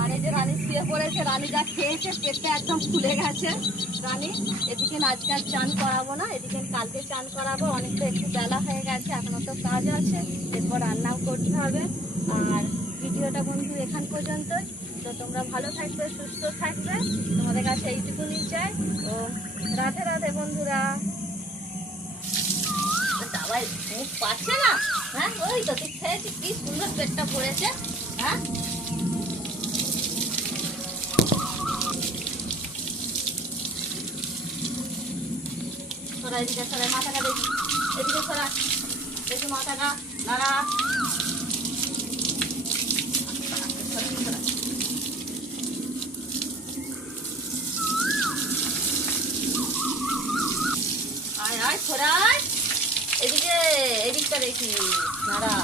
আর এই যে রানী শুয়ে পড়েছে, রানী যা খেয়েছে পেটটা একদম ফুলে গেছে রানী। এদিকে আজকে আর চান করাবো না, এদিকে কালকে চান করাবো। অনেকটা একটু বেলা হয়ে গেছে, এখনো তো কাজ আছে, এরপর রান্নাও করতে হবে। আর ভিডিওটা বন্ধু এখান পর্যন্তই। তো তোমরা ভালো থাকবে, সুস্থ থাকবে, তোমাদের কাছে এইটুকুনি চাই। ও রাধে রাধে বন্ধুরা। দাবাই মুখ পাচ্ছে না, হ্যাঁ ওই তো তুই খেয়েছিস, কি সুন্দর পেটটা ভরেছে। হ্যাঁ সরা এদিকে, সরাই মাথাটা দেখি, এদিকে সরা দেখি মাথাটা নাড়া। আয় আয় সরাই এদিকে, এদিকটা দেখি নাড়া।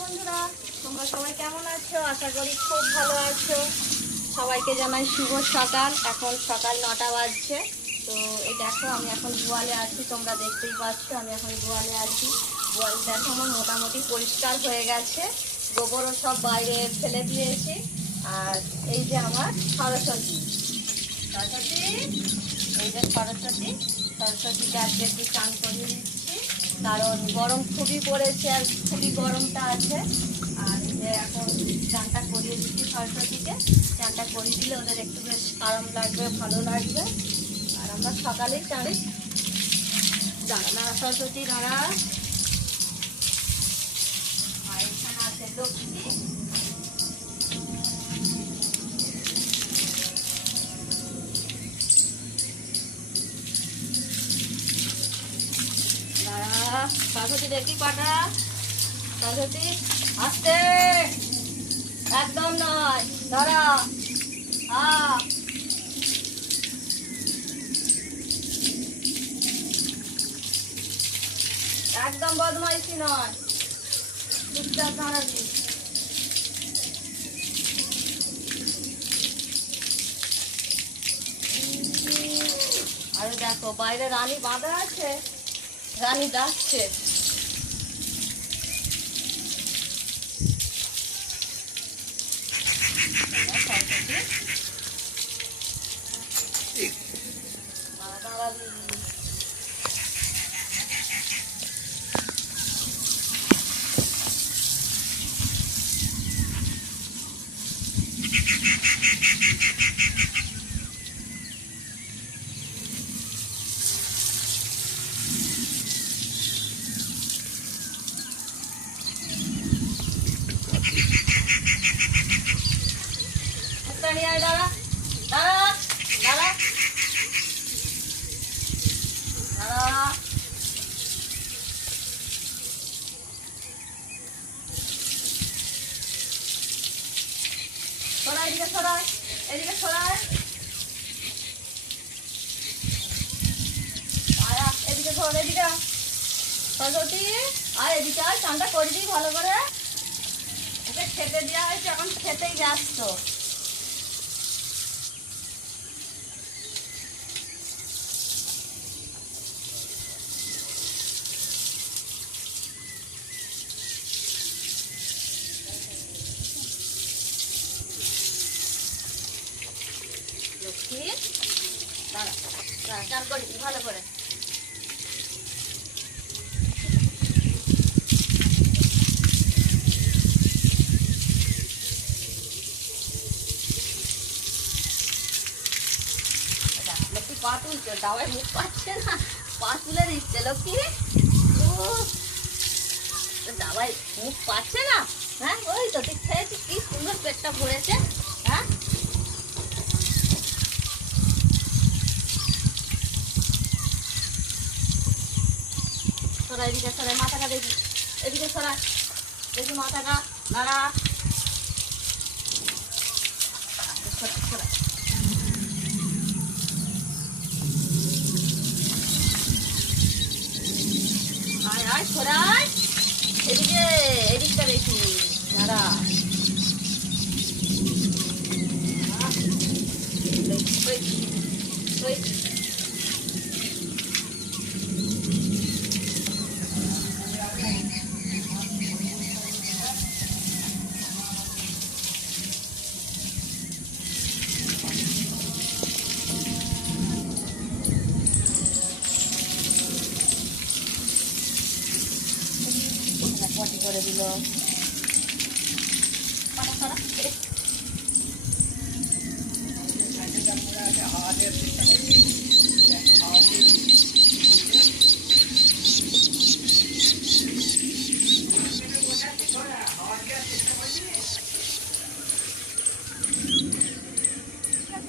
বন্ধুরা তোমরা সবাই কেমন আছো? আশা করি খুব ভালো আছো। সবাইকে জানাই শুভ সকাল। এখন সকাল 9টা বাজছে। তো এই দেখো আমি এখন গোয়ালে আছি, তোমরা দেখতেই পাচ্ছ আমি এখন গোয়ালে আছি। গোয়াল দেখো আমার মোটামুটি পরিষ্কার হয়ে গেছে, গোবরও সব বাইরে ফেলে দিয়েছি। আর এই যে আমার সরস্বতী, সরস্বতী এই যে সরস্বতীকে আজকে একটু চান করিয়ে দিচ্ছি, কারণ গরম খুবই পড়েছে আর খুবই গরমটা আছে। আর যে এখন চানটা করিয়ে দিচ্ছি সরস্বতীকে, চানটা করিয়ে দিলে ওদের একটু বেশ আরাম লাগবে, ভালো লাগবে। আর আমরা সকালেই চান দাঁড়া সরস্বতী দাঁড়া। আর এখানে আছে লক্ষ্মী, সরস্বতী দেখি পাটা, সরস্বতী আস্তে, একদম নয় ধরা। একদম বদমাইশি নয়, চুপচাপ দাঁড়াবি। আরে দেখো বাইরে রানী বাঁধা আছে, রানী ডাকছে। দাঁড়া দাঁড়া দাঁড়া দাঁড়া। সরাই এদিকে, সরাই এদিকে, সরাই আয়া এদিকে, ধর এদিকে সরস্বতী আর এদিকে আয়, চানটা করে দিই ভালো করে। ওকে খেতে দেওয়া হয়েছে, এখন খেতেই ব্যস্ত। লক্ষ্মী দাঁড়া দাঁড়া, চান করে দিই ভালো করে। লক্ষ্মী পা তুলছে, দাওয়ায় মুখ পাচ্ছে না, পা তুলে দিচ্ছে লক্ষ্মী। দাওয়ায় মুখ পাচ্ছে না, হ্যাঁ ওই তো তুই খেয়েছিস, কি সুন্দর পেটটা ভরেছে। হ্যাঁ সরা এদিকে, সরাই মাথাটা দেখি, এদিকে সরা দেখি মাথাটা নাড়া। আয় আয় সরাই এদিকে, এদিকটা দেখি নাড়া। দিল।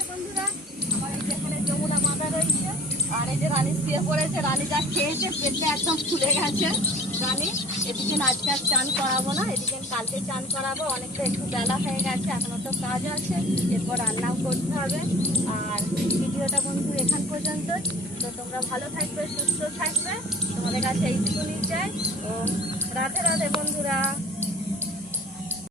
বন্ধুরা আমার এই যেখানে যমুনা মাথা রয়েছে আর এই যে রানী শুয়ে পড়েছে, রানী যা খেয়েছে পেটটা একদম ফুলে গেছে রানী। এদিকে আজকে আর চান করাবো না, এদিকে কালকে চান করাবো, অনেকটা একটু বেলা হয়ে গেছে, এখনো তো কাজ আছে, এরপর রান্নাও করতে হবে। আর ভিডিওটা বন্ধু এখান পর্যন্ত, তো তোমরা ভালো থাকবে, সুস্থ থাকবে, তোমাদের কাছে এইটুকুনি চাই। ও রাধে রাধে বন্ধুরা।